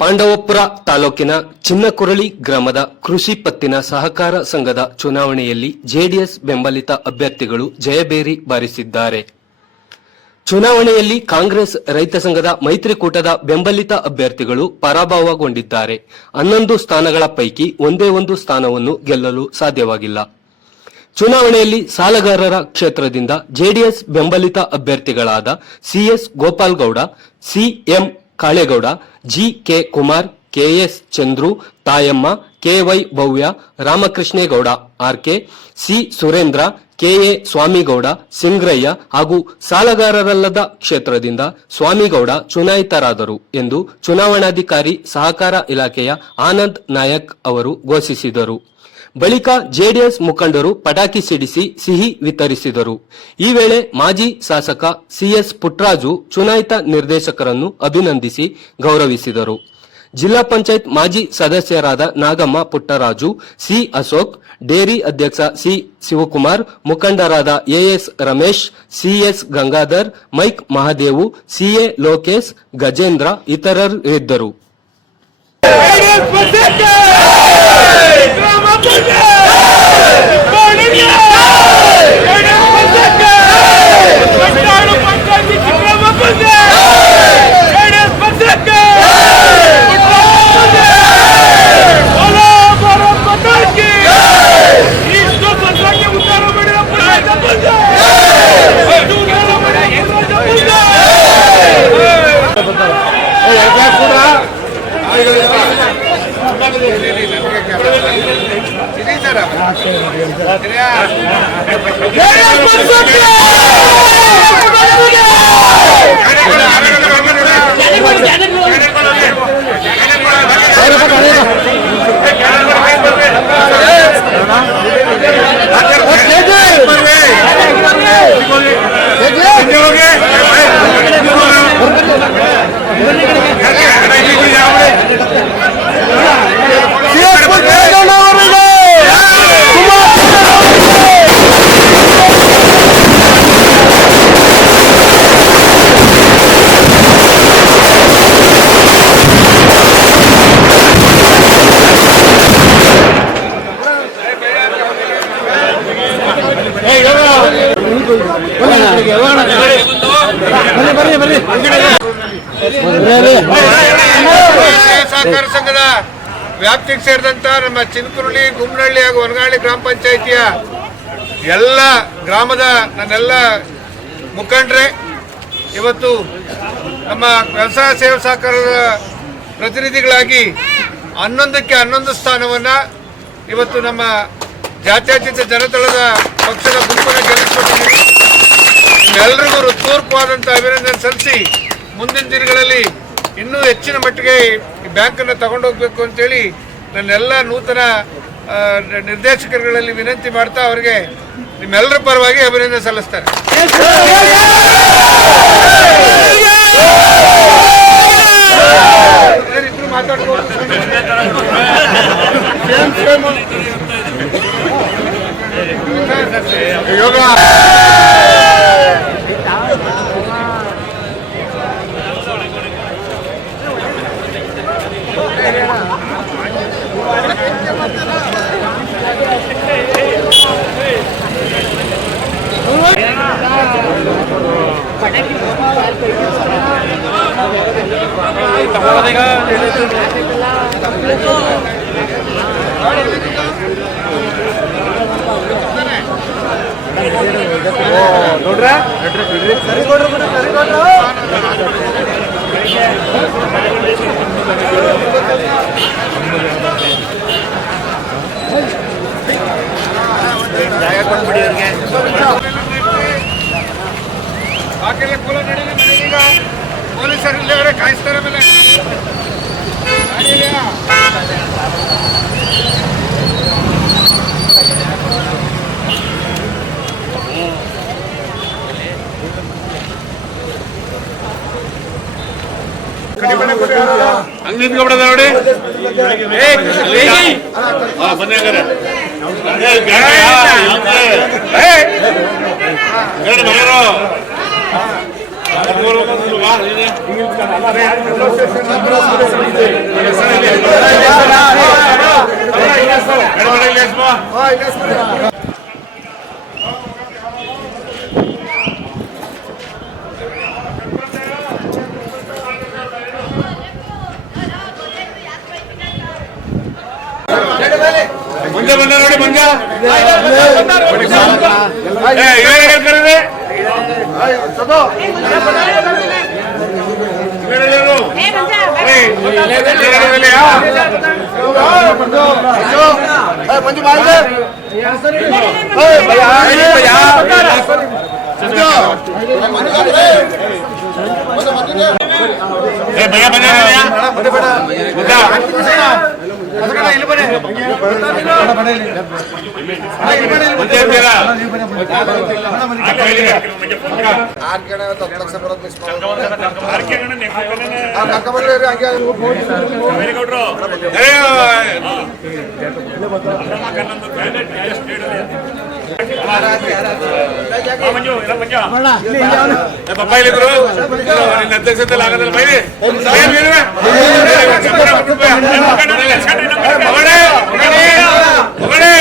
ಪಾಂಡವಪುರ ತಾಲೂಕಿನ ಚಿನ್ನಕುರಳಿ ಗ್ರಾಮದ ಕೃಷಿ ಪತ್ತಿನ ಸಹಕಾರ ಸಂಘದ ಚುನಾವಣೆಯಲ್ಲಿ ಜೆಡಿಎಸ್ ಬೆಂಬಲಿತ ಅಭ್ಯರ್ಥಿಗಳು ಜಯಬೇರಿ ಬಾರಿಸಿದ್ದಾರೆ. ಚುನಾವಣೆಯಲ್ಲಿ ಕಾಂಗ್ರೆಸ್ ರೈತ ಸಂಘದ ಮೈತ್ರಿಕೂಟದ ಬೆಂಬಲಿತ ಅಭ್ಯರ್ಥಿಗಳು ಪರಾಭವಗೊಂಡಿದ್ದಾರೆ. 11 ಸ್ಥಾನಗಳ ಪೈಕಿ ಒಂದೇ ಒಂದು ಸ್ಥಾನವನ್ನು ಗೆಲ್ಲಲು ಸಾಧ್ಯವಾಗಿಲ್ಲ. ಚುನಾವಣೆಯಲ್ಲಿ ಸಾಲಗಾರರ ಕ್ಷೇತ್ರದಿಂದ ಜೆಡಿಎಸ್ ಬೆಂಬಲಿತ ಅಭ್ಯರ್ಥಿಗಳಾದ CS Gopalgowda, CM Kalegowda, GK Kumar, KS Chandru, Tayamma, KY Bhavya, Ramakrishnegowda RK, C Surendra, KA Swamigowda, Singraiah ಹಾಗೂ ಸಾಲಗಾರರಲ್ಲದ ಕ್ಷೇತ್ರದಿಂದ ಸ್ವಾಮಿಗೌಡ ಚುನಾಯಿತರಾದರು ಎಂದು ಚುನಾವಣಾಧಿಕಾರಿ ಸಹಕಾರ ಇಲಾಖೆಯ ಆನಂದ್ ನಾಯಕ್ ಅವರು ಘೋಷಿಸಿದರು. ಬಳಿಕ ಜೆಡಿಎಸ್ ಮುಖಂಡರು ಪಟಾಕಿ ಸಿಡಿಸಿ ಸಿಹಿ ವಿತರಿಸಿದರು. ಈ ವೇಳೆ ಮಾಜಿ ಶಾಸಕ ಸಿಎಸ್ ಪುಟ್ಟರಾಜು ಚುನಾಯಿತ ನಿರ್ದೇಶಕರನ್ನು ಅಭಿನಂದಿಸಿ ಗೌರವಿಸಿದರು. ಜಿಲ್ಲಾ ಪಂಚಾಯತ್ ಮಾಜಿ ಸದಸ್ಯರಾದ ನಾಗಮ್ಮ ಪುಟ್ಟರಾಜು, ಸಿ ಅಶೋಕ್, ಡೇರಿ ಅಧ್ಯಕ್ಷ ಸಿ ಶಿವಕುಮಾರ್, ಮುಖಂಡರಾದ AS Ramesh, CS Gangadhar, mike Mahadevu, CA Lokesh, Gajendra ಇತರರು ಇದ್ದರು. ಸಹಕಾರ ಸಂಘದ ವ್ಯಾಪ್ತಿಗೆ ಸೇರಿದಂತ ನಮ್ಮ ಚಿನ್ನಕುರಳಿ, ಗುಮ್ಮನಹಳ್ಳಿ ಹಾಗೂ ವನಗಾಳಿ ಗ್ರಾಮ ಪಂಚಾಯಿತಿಯ ಎಲ್ಲ ಗ್ರಾಮದ ನನ್ನೆಲ್ಲ ಮುಖಂಡರೇ, ಇವತ್ತು ನಮ್ಮ ವ್ಯವಸಾಯ ಸೇವಾ ಸಹಕಾರದ ಪ್ರತಿನಿಧಿಗಳಾಗಿ 11ಕ್ಕೆ 11 ಸ್ಥಾನವನ್ನು ಇವತ್ತು ನಮ್ಮ ಜಾತ್ಯತೀತ ಜನತಾದಳದ ಪಕ್ಷದ ಗುಂಪನ್ನು ಗೆಲ್ಲಿಸಿಕೊಂಡಿದ್ದೀವಿ. ಎಲ್ಲರಿಗೂ ಹೃತ್ಪೂರ್ವಕವಾದಂಥ ಅಭಿನಂದನೆ ಸಲ್ಲಿಸಿ ಮುಂದಿನ ದಿನಗಳಲ್ಲಿ ಇನ್ನೂ ಹೆಚ್ಚಿನ ಮಟ್ಟಿಗೆ ಈ ಬ್ಯಾಂಕನ್ನು ತಗೊಂಡೋಗ್ಬೇಕು ಅಂತೇಳಿ ನನ್ನೆಲ್ಲ ನೂತನ ನಿರ್ದೇಶಕರುಗಳಲ್ಲಿ ವಿನಂತಿ ಮಾಡ್ತಾ ಅವರಿಗೆ ನಿಮ್ಮೆಲ್ಲರ ಪರವಾಗಿ ಅಭಿನಂದನೆ ಸಲ್ಲಿಸ್ತಾರೆ. ಮಾತಾಡ್ಬೋದು. ಯೋಗ ನೋಡ್ರ ಜಾಗ ಕೊಟ್ಬಿಡಿ ಅವ್ರಿಗೆ. ಬಾಕಿಲ್ಲ ಕೂಲ ನಡೀಲಿ. ಈಗ ಪೊಲೀಸರು ಇಲ್ಲೇ ಕಾಯಿಸ್ತಾರೆ. ಮೇಲೆ ಹಂಗೆ ನಿಂತ್ಕೊಬಿಡೋದ ನೋಡಿ. ಬನ್ನಿ ಮುಂದೆ ಬಂದ ನೋಡಿ ಮಂಜ ಹೇಳ್ತಾರೆ ಭಯ ಬಂದ ಪಪ್ಪಾಯಿಲಿದ್ರು ನಿನ್ನ ಅಧ್ಯಕ್ಷತೆಯಲ್ಲಿ ಆಗದಲ್ಲ ಬೈಲಿ ಹೊಗಡೆ